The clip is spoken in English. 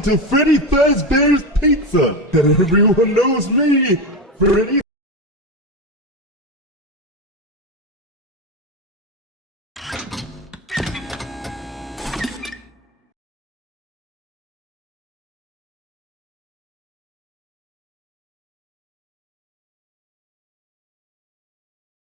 welcome to Freddy Fazbear's Pizza. And everyone knows me, Freddy